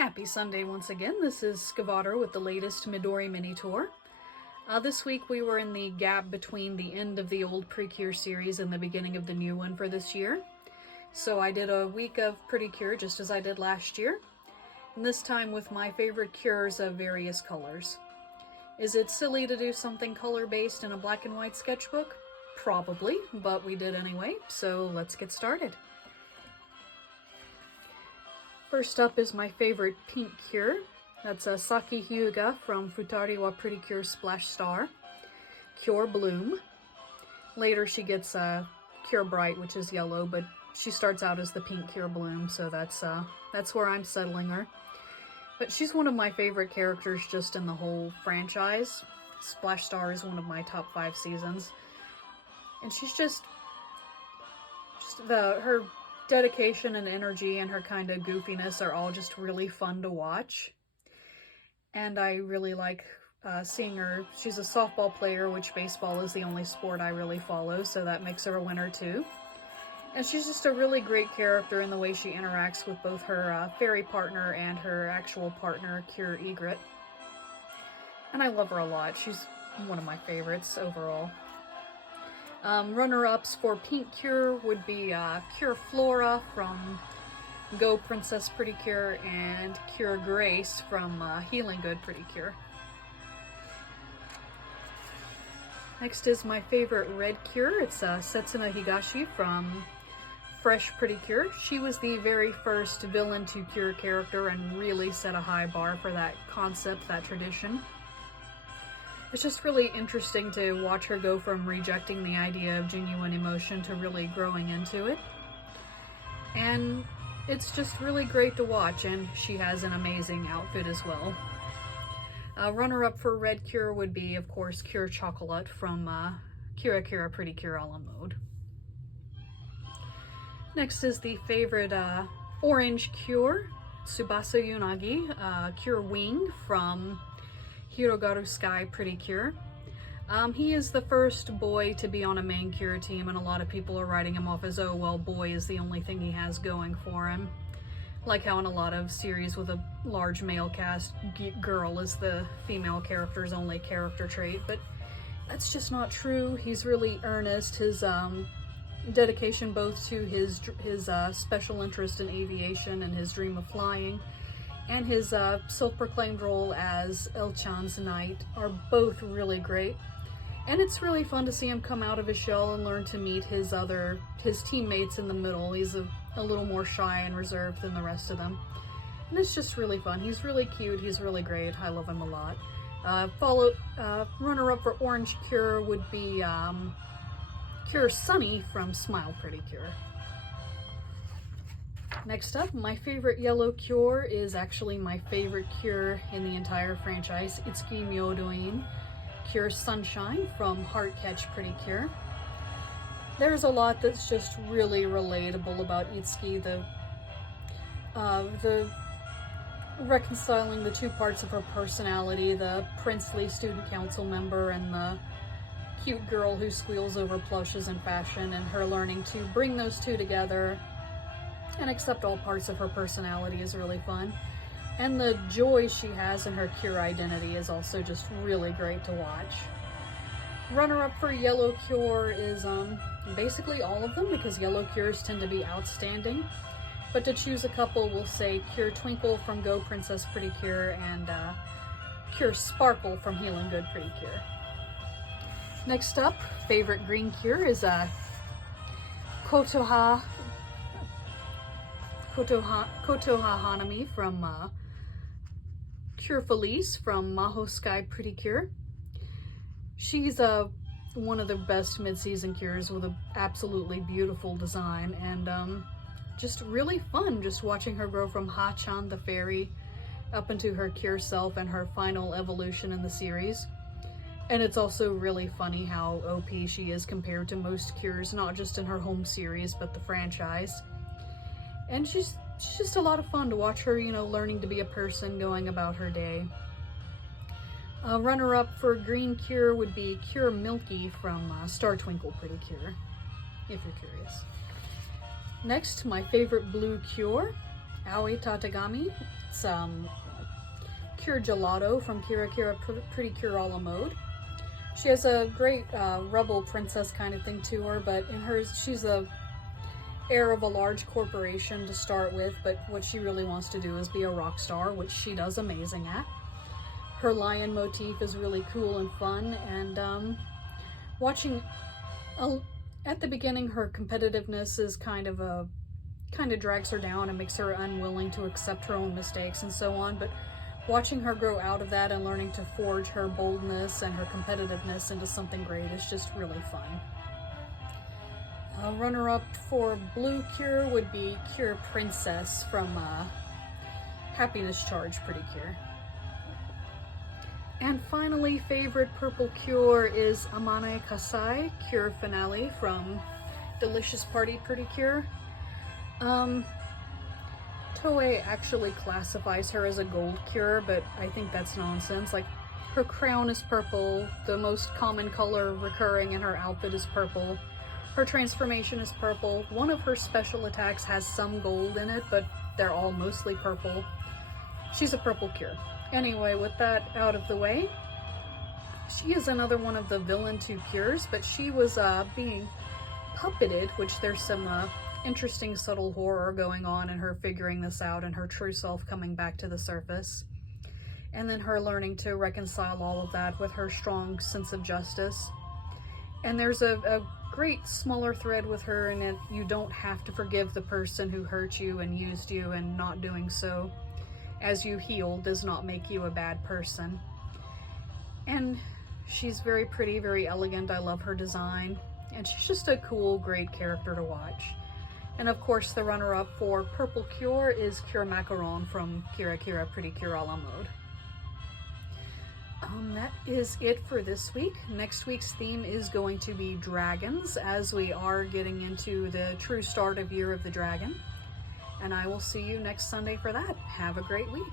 Happy Sunday once again. This is Skavater with the latest Midori Minitour. This week we were in the gap between the end of the old Precure series and the beginning of the new one for this year. So I did a week of Precure just as I did last year, and this time with my favorite cures of various colors. Is it silly to do something color-based in a black and white sketchbook? Probably, but we did anyway, so let's get started. First up is my favorite pink cure. That's a Saki Hyuga from Futari wa Precure Splash Star. Cure Bloom. Later she gets Cure Bright, which is yellow, but she starts out as the pink Cure Bloom, so that's where I'm settling her. But she's one of my favorite characters just in the whole franchise. Splash Star is one of my top 5 seasons. And she's her dedication and energy and her kind of goofiness are all just really fun to watch. And I really like seeing her. She's a softball player, which baseball is the only sport I really follow, so that makes her a winner too. And she's just a really great character in the way she interacts with both her fairy partner and her actual partner, Cure Egret. And I love her a lot. She's one of my favorites overall. Runner-ups for Pink Cure would be Cure Flora from Go Princess Pretty Cure and Cure Grace from Healing Good Pretty Cure. Next is my favorite red cure. It's Setsuna Higashi from Fresh Pretty Cure. She was the very first villain to cure character and really set a high bar for that concept, that tradition. It's just really interesting to watch her go from rejecting the idea of genuine emotion to really growing into it. And it's just really great to watch, and she has an amazing outfit as well. Runner-up for Red Cure would be, of course, Cure Chocolate from Kira Pretty Cure a la mode. Next is the favorite Orange Cure, Tsubasa Unagi, Cure Wing from Hirogaru Sky Pretty Cure. He is the first boy to be on a main cure team, and a lot of people are writing him off as, oh well, boy is the only thing he has going for him. Like how in a lot of series with a large male cast, girl is the female character's only character trait, but that's just not true. He's really earnest. His dedication both to his special interest in aviation and his dream of flying, and his self-proclaimed role as El-chan's knight are both really great. And it's really fun to see him come out of his shell and learn to meet his teammates in the middle. He's a little more shy and reserved than the rest of them. And it's just really fun. He's really cute. He's really great. I love him a lot. Runner-up for Orange Cure would be Cure Sunny from Smile Pretty Cure. Next up, my favorite yellow cure is actually my favorite cure in the entire franchise. Itsuki Myodoin, Cure Sunshine from Heartcatch Pretty Cure. There's a lot that's just really relatable about Itsuki, the reconciling the two parts of her personality, the princely student council member and the cute girl who squeals over plushes and fashion, and her learning to bring those two together and accept all parts of her personality is really fun. And the joy she has in her cure identity is also just really great to watch. Runner-up for Yellow Cure is basically all of them, because yellow cures tend to be outstanding. But to choose a couple, we'll say Cure Twinkle from Go Princess Pretty Cure and Cure Sparkle from Healing Good Pretty Cure. Next up, favorite green cure is Kotoha Hanami from Cure Felice from Maho Sky Pretty Cure. She's one of the best mid-season cures with an absolutely beautiful design, and just really fun just watching her grow from Ha-chan the fairy up into her cure self and her final evolution in the series. And it's also really funny how OP she is compared to most cures, not just in her home series, but the franchise. And she's just a lot of fun to watch her, learning to be a person, going about her day. Runner-up for Green Cure would be Cure Milky from Star Twinkle Pretty Cure, if you're curious. Next, my favorite blue cure Aoi Tatagami. It's Cure Gelato from Kira Pretty Cure a la Mode. She has a great rebel princess kind of thing to her, but in hers, she's the heir of a large corporation to start with, but what she really wants to do is be a rock star, which she does amazing at. Her lion motif is really cool and fun, and watching at the beginning, her competitiveness is kind of drags her down and makes her unwilling to accept her own mistakes and so on, but watching her grow out of that and learning to forge her boldness and her competitiveness into something great is just really fun. A runner-up for Blue Cure would be Cure Princess from Happiness Charge Pretty Cure. And finally, favorite Purple Cure is Amane Kasai, Cure Finale from Delicious Party Pretty Cure. Toei actually classifies her as a gold cure, but I think that's nonsense. Like, her crown is purple, the most common color recurring in her outfit is purple, her transformation is purple, one of her special attacks has some gold in it, but they're all mostly purple. She's a purple cure. Anyway, with that out of the way, she is another one of the villain 2 cures, but she was being puppeted, which there's some interesting subtle horror going on in her figuring this out and her true self coming back to the surface. And then her learning to reconcile all of that with her strong sense of justice. And there's a great smaller thread with her in it. You don't have to forgive the person who hurt you and used you, and not doing so as you heal does not make you a bad person. And she's very pretty, very elegant. I love her design. And she's just a cool, great character to watch. And of course, the runner-up for Purple Cure is Cure Macaron from Kira Pretty Cure a la Mode. That is it for this week. Next week's theme is going to be dragons, as we are getting into the true start of Year of the Dragon. And I will see you next Sunday for that. Have a great week.